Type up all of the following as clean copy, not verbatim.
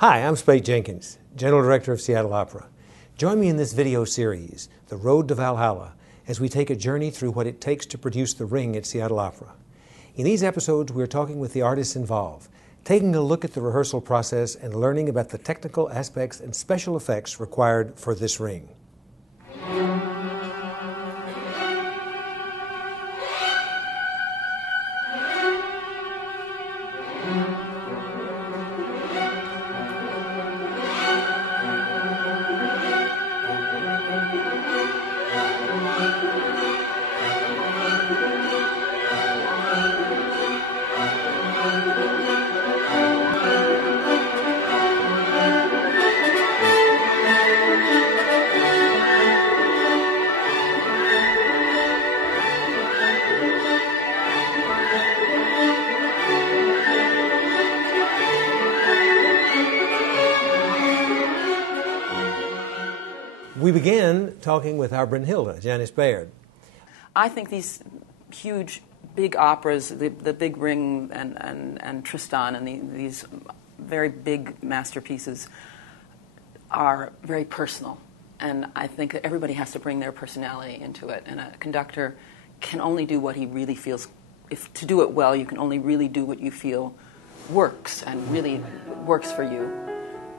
Hi, I'm Spike Jenkins, General Director of Seattle Opera. Join me in this video series, The Road to Valhalla, as we take a journey through what it takes to produce The Ring at Seattle Opera. In these episodes, we're talking with the artists involved, taking a look at the rehearsal process and learning about the technical aspects and special effects required for this ring. We began talking with our Brunhilde, Janice Baird. I think these huge, big operas, the Big Ring and Tristan and these very big masterpieces are very personal. And I think that everybody has to bring their personality into it. And a conductor can only do what he really feels. If to do it well, you can only really do what you feel works and really works for you.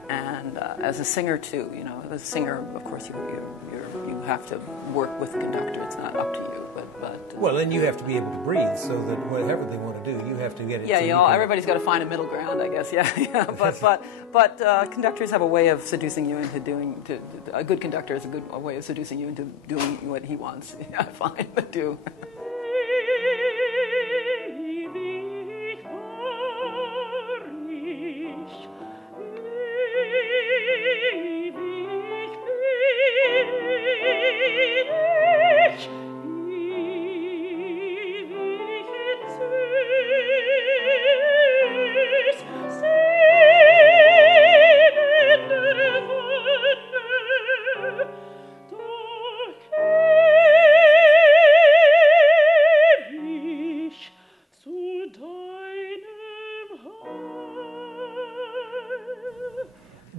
And as a singer too, you know, as a singer, of course, you have to work with the conductor. It's not up to you, but well, then you have to be able to breathe, so that whatever they want to do, you have to get it. Yeah, so you know, everybody's got to find a middle ground, I guess. Yeah. But conductors have a way of seducing you into doing. A good conductor is a way of seducing you into doing what he wants. I find to do.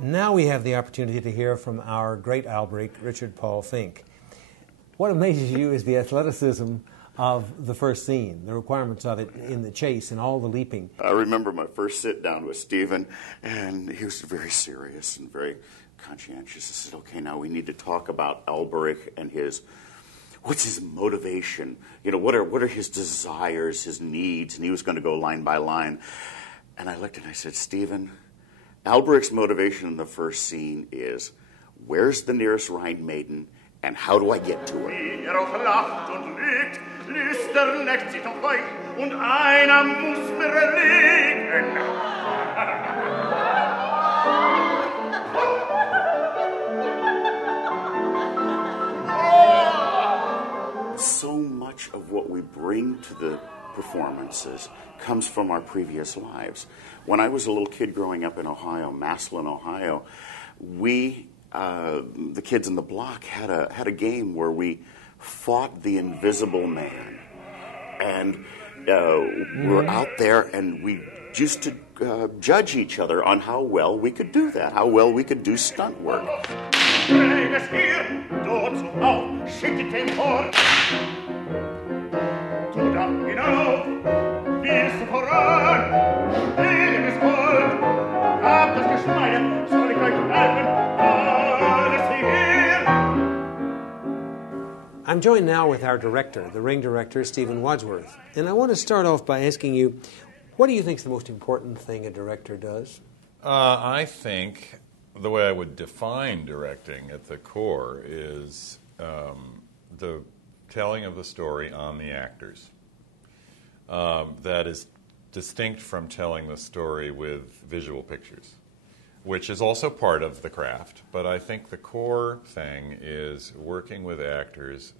Now we have the opportunity to hear from our great Albrecht, Richard Paul Fink. What amazes you is the athleticism of the first scene, the requirements of it in the chase and all the leaping. I remember my first sit down with Stephen, and he was very serious and very conscientious. I said, okay, now we need to talk about Albrecht and what's his motivation? You know, what are his desires, his needs? And he was going to go line by line. And I looked and I said, Stephen, Albrecht's motivation in the first scene is, where's the nearest Rhine maiden, and how do I get to her? So much of what we bring to the performances comes from our previous lives. When I was a little kid growing up in Ohio, Massillon, Ohio, we, the kids in the block, had a game where we fought the invisible man. And we were out there and we used to judge each other on how well we could do that, how well we could do stunt work. I'm joined now with our director, the Ring director, Stephen Wadsworth. And I want to start off by asking you, what do you think is the most important thing a director does? I think the way I would define directing at the core is the telling of the story on the actors. That is distinct from telling the story with visual pictures, which is also part of the craft. But I think the core thing is working with actors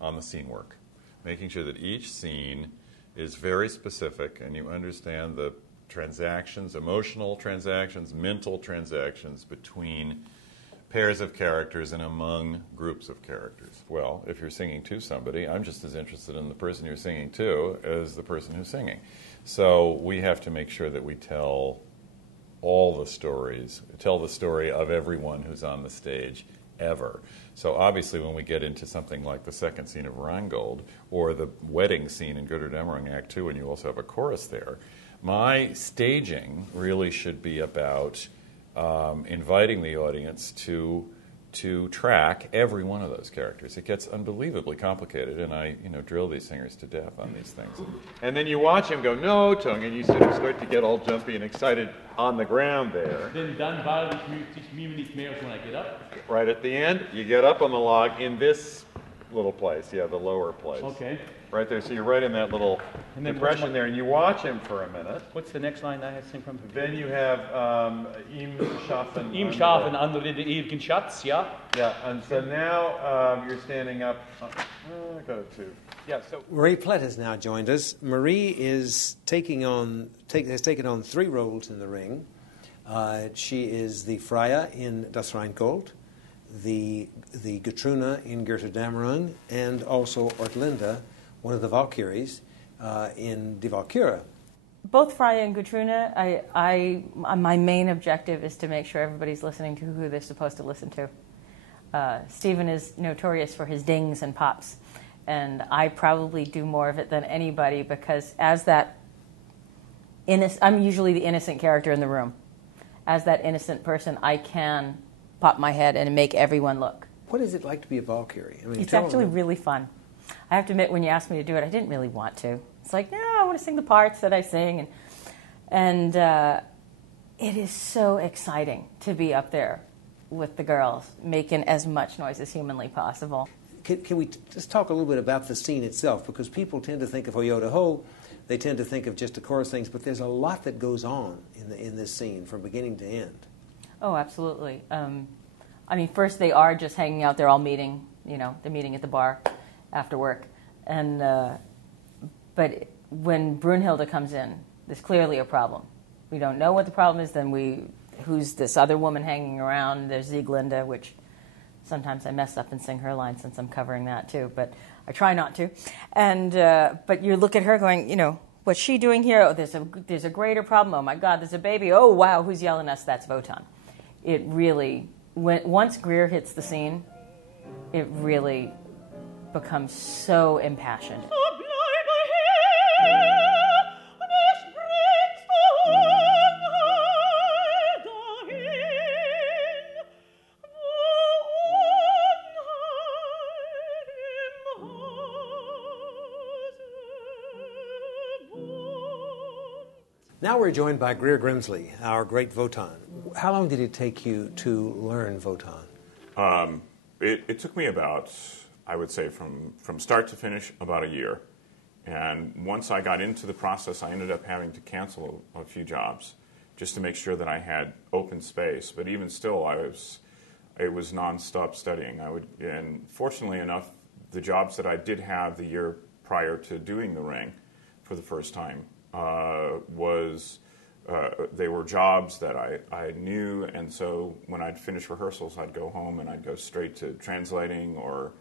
on the scene work, making sure that each scene is very specific and you understand the transactions, emotional transactions, mental transactions between pairs of characters and among groups of characters. Well, if you're singing to somebody, I'm just as interested in the person you're singing to as the person who's singing. So we have to make sure that we tell all the stories, tell the story of everyone who's on the stage ever. So obviously when we get into something like the second scene of Rheingold or the wedding scene in Götterdämmerung Act 2, and you also have a chorus there, my staging really should be about inviting the audience to track every one of those characters. It gets unbelievably complicated, and I drill these singers to death on these things. And then you watch him go, no, tongue, and you sort of start to get all jumpy and excited on the ground there. Then waar ik me niet meer when I get up. Right at the end, you get up on the log in this little place, the lower place. Okay. Right there, so you're right in that little depression there, and you watch him for a minute. What's the next line I have to sing from? Then you have Ihm schaffen. Ihm schaffen andere den ewigen Schatz, yeah? Yeah, and so now you're standing up. I got it too. Yeah, so Marie Plett has now joined us. Marie is has taken on 3 roles in the Ring. She is the Freya in Das Rheingold, the Gutrune in Götterdämmerung, and also Ortlinda, one of the Valkyries, in Die Walküre. Both Freya and Gutrune, my main objective is to make sure everybody's listening to who they're supposed to listen to. Stephen is notorious for his dings and pops, and I probably do more of it than anybody because as that I'm usually the innocent character in the room. As that innocent person, I can pop my head and make everyone look. What is it like to be a Valkyrie? I mean, It's actually really fun. I have to admit, when you asked me to do it, I didn't really want to. It's like, no, I want to sing the parts that I sing, and it is so exciting to be up there with the girls, making as much noise as humanly possible. Can we just talk a little bit about the scene itself? Because people tend to think of Hoyoda Ho, they tend to think of just the chorus things, but there's a lot that goes on in this scene from beginning to end. Oh, absolutely. I mean, first they are just hanging out. They're all meeting. They're meeting at the bar after work. And but when Brunhilde comes in, there's clearly a problem. We don't know what the problem is. Then who's this other woman hanging around? There's Sieglinde, which sometimes I mess up and sing her line since I'm covering that too, but I try not to. And but you look at her going, what's she doing here? Oh, there's a greater problem. Oh my God, there's a baby. Oh wow, who's yelling us? That's Wotan. It really, once Greer hits the scene, it really becomes so impassioned. Now we're joined by Greer Grimsley, our great Wotan. How long did it take you to learn Wotan? It took me about, I would say, from start to finish, about a year. And once I got into the process, I ended up having to cancel a few jobs just to make sure that I had open space. But even still, it was nonstop studying. And fortunately enough, the jobs that I did have the year prior to doing The Ring for the first time they were jobs that I knew, and so when I'd finish rehearsals, I'd go home and I'd go straight to translating or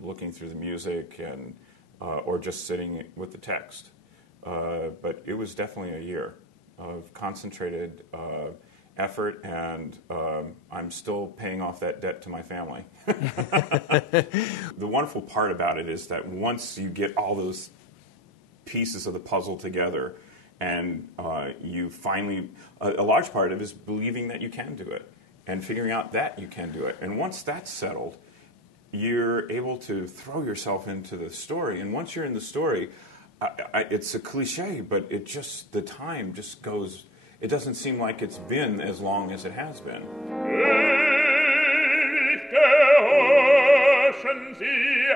looking through the music and or just sitting with the text. But it was definitely a year of concentrated effort, and I'm still paying off that debt to my family. The wonderful part about it is that once you get all those pieces of the puzzle together, and you finally, a large part of it is believing that you can do it and figuring out that you can do it. And once that's settled, you're able to throw yourself into the story. And once you're in the story, it's a cliche, but the time just goes, it doesn't seem like it's been as long as it has been. Sie